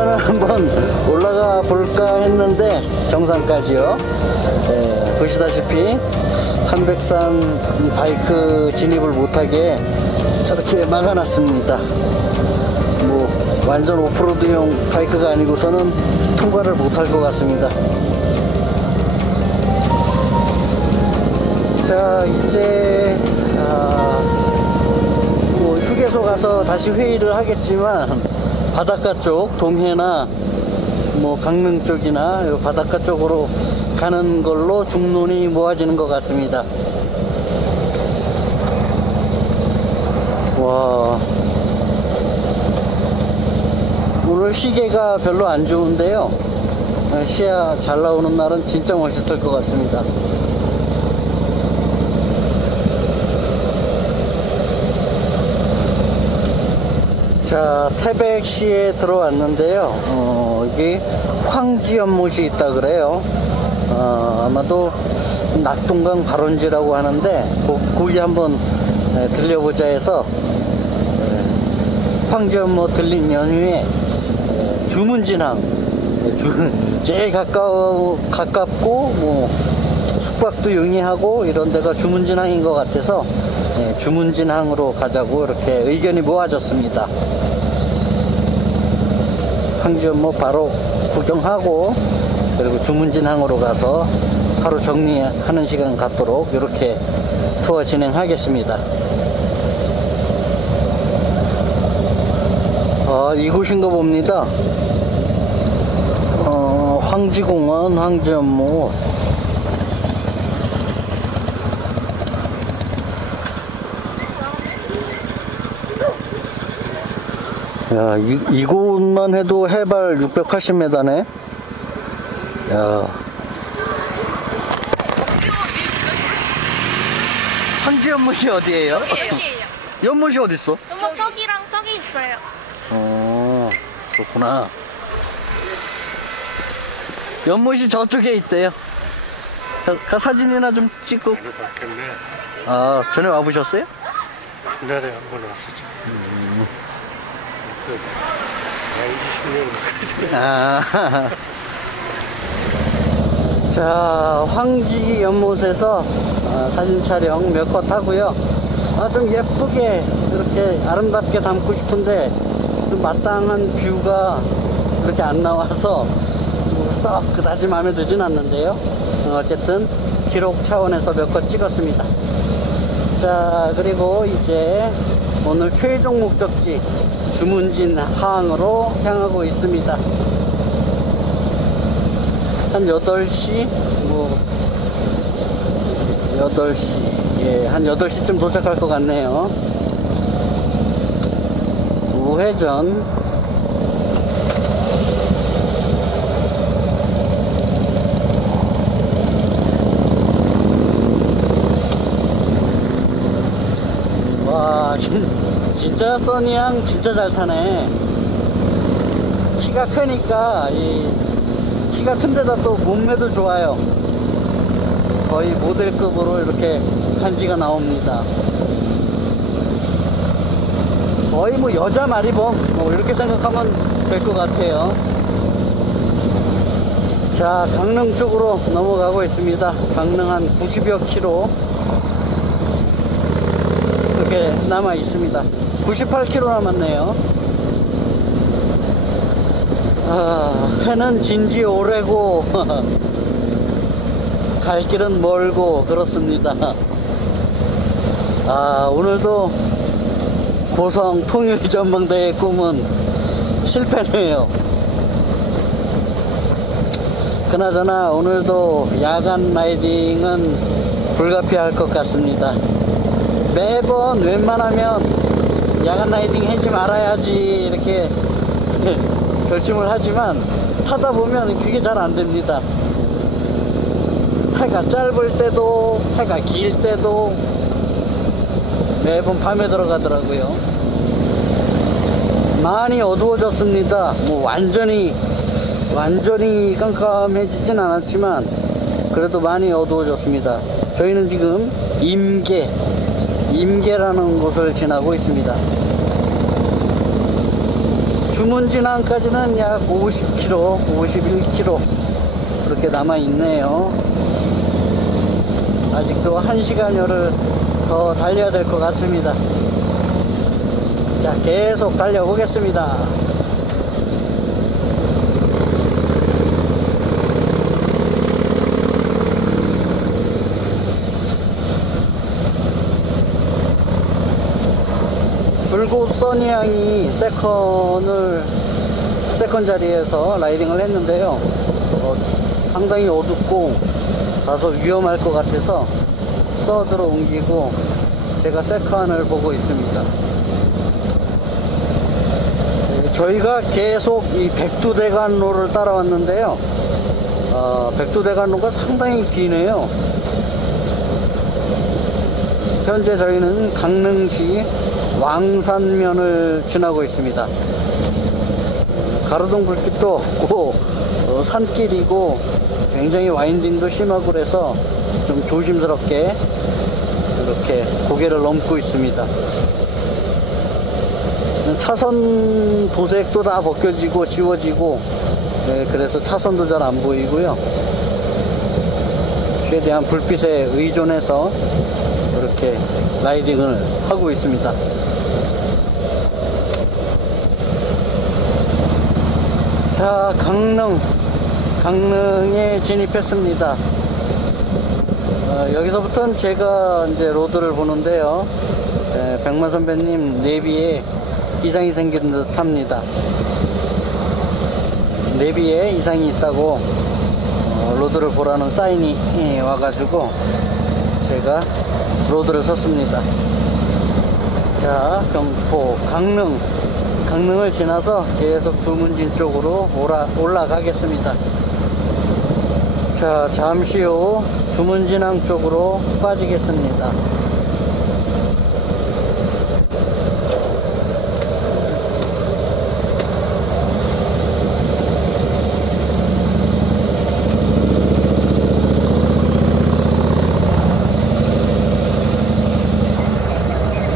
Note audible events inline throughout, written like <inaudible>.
한번 올라가 볼까 했는데 정상까지요. 예, 보시다시피 한백산 바이크 진입을 못하게 저렇게 막아놨습니다. 뭐 완전 오프로드용 바이크가 아니고서는 통과를 못할 것 같습니다. 자 이제 아, 뭐 휴게소 가서 다시 회의를 하겠지만 바닷가 쪽 동해나 뭐 강릉 쪽이나 요 바닷가 쪽으로 가는 걸로 중론이 모아지는 것 같습니다. 와 오늘 시계가 별로 안 좋은데요. 시야 잘 나오는 날은 진짜 멋있을 것 같습니다. 자, 태백시에 들어왔는데요. 어, 여기 황지연못이 있다 그래요. 어, 아마도 낙동강 발원지라고 하는데 거, 거기 한번 네, 들려보자 해서 네, 황지연못 들린 연휴에 네, 주문진항 네, 주, <laughs> 제일 가까워 가깝고 뭐 숙박도 용이하고 이런 데가 주문진항인 것 같아서 네, 주문진항으로 가자고 이렇게 의견이 모아졌습니다. 황지연못 바로 구경하고 그리고 주문진항으로 가서 하루 정리하는 시간 갖도록 이렇게 투어 진행하겠습니다. 아, 이곳인가 봅니다. 어, 황지공원, 황지연못. 야, 이, 이곳만 해도 해발 680m네. 야. 황지연못이 어디예요? 여기에요. <laughs> 연못이 어디 있어? 저, 저기랑 저기 있어요. 어, 그렇구나. 연못이 저쪽에 있대요. 가, 가 사진이나 좀 찍고. 바뀌었네. 아, 전에 와보셨어요? 옛날에 한번 왔었죠. 그, 한 20년 아. <laughs> 자, 황지 연못에서 아, 사진 촬영 몇 컷 하고요. 아, 좀 예쁘게 이렇게 아름답게 담고 싶은데 좀 마땅한 뷰가 그렇게 안 나와서 뭐썩 그다지 마음에 들진 않는데요. 어, 어쨌든 기록 차원에서 몇 컷 찍었습니다. 자, 그리고 이제 오늘 최종 목적지 주문진 항으로 향하고 있습니다. 한 8시, 뭐, 8시, 예, 한 8시쯤 도착할 것 같네요. 우회전. 와, 진, 진짜 써니양 진짜 잘 타네. 키가 크니까, 이, 키가 큰데다 또 몸매도 좋아요. 거의 모델급으로 이렇게 간지가 나옵니다. 거의 뭐 여자 마리봉, 뭐 이렇게 생각하면 될 것 같아요. 자, 강릉 쪽으로 넘어가고 있습니다. 강릉 한 90여 킬로. 이렇게 남아 있습니다. 98km 남았네요. 아, 해는 진지 오래고 <laughs> 갈 길은 멀고 그렇습니다. 아, 오늘도 고성 통일 전망대의 꿈은 실패네요. 그나저나 오늘도 야간 라이딩은 불가피할 것 같습니다. 매번 웬만하면 야간 라이딩 하지 말아야지 이렇게 <laughs> 결심을 하지만 타다 보면 그게 잘 안 됩니다. 해가 짧을 때도 해가 길 때도 매번 밤에 들어가더라고요. 많이 어두워졌습니다. 뭐 완전히 완전히 깜깜해지진 않았지만 그래도 많이 어두워졌습니다. 저희는 지금 임계 임계라는 곳을 지나고 있습니다. 주문진항까지는 약 50km, 51km 그렇게 남아 있네요. 아직도 1시간여를 더 달려야 될 것 같습니다. 자, 계속 달려보겠습니다. 줄곧 써니양이 세컨을 세컨 자리에서 라이딩을 했는데요. 어, 상당히 어둡고 다소 위험할 것 같아서 서드로 옮기고 제가 세컨을 보고 있습니다. 네, 저희가 계속 이 백두대간로를 따라왔는데요. 어, 백두대간로가 상당히 기네요. 현재 저희는 강릉시 왕산면을 지나고 있습니다. 가로등 불빛도 없고 어, 산길이고 굉장히 와인딩도 심하고 그래서 좀 조심스럽게 이렇게 고개를 넘고 있습니다. 차선 도색도 다 벗겨지고 지워지고 네, 그래서 차선도 잘 안 보이고요. 최대한 불빛에 의존해서 이렇게 라이딩을 하고 있습니다. 자, 강릉, 강릉에 진입했습니다. 어, 여기서부터는 제가 이제 로드를 보는데요. 에, 백만 선배님 내비에 이상이 생긴 듯 합니다. 내비에 이상이 있다고 어, 로드를 보라는 사인이 예, 와가지고 제가 로드를 섰습니다. 자, 경포, 강릉, 강릉을 지나서 계속 주문진 쪽으로 올라, 올라가겠습니다. 자, 잠시 후 주문진항 쪽으로 빠지겠습니다.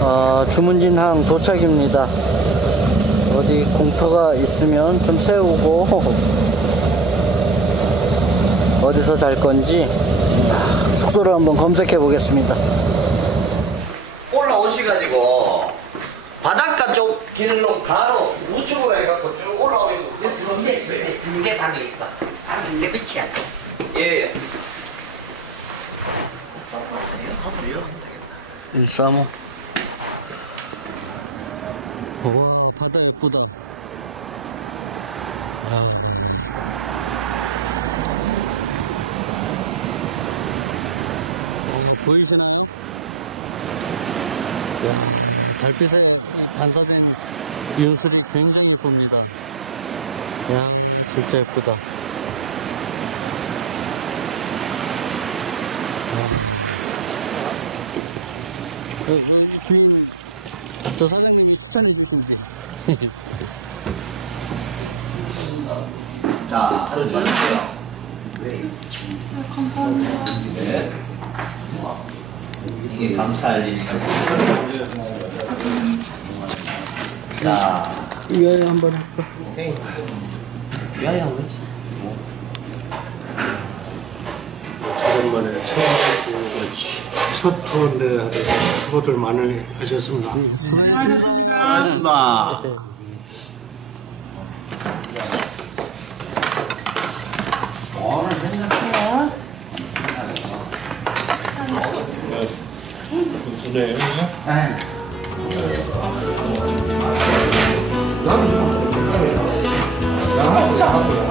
어, 주문진항 도착입니다. 어디 공터가 있으면 좀 세우고 어디서 잘 건지 아, 숙소를 한번 검색해 보겠습니다. 올라오셔가지고 바닷가 쪽 길로 가로 우측으로 해갖고 쭉 올라오면서 이게 방에 있어. 아, 이게 빛이야. 예. 135. 와, 바다 예쁘다. 아. 어, 보이시나요? 야, 달빛에 반사된 윤슬이 굉장히 예쁩니다. 야, 진짜 예쁘다. 저 사장님이 추천해 주신지. <laughs> 자, 손 잡으세요. 감사합니다. 네. 이게 감사할 일이니까. 자, 위아래 한번 할까? 미안해, 한 번. 오랜만에 처음 첫 투어인데 수고들 많이 하셨습니다. 고맙습니다. 무슨해요? 야,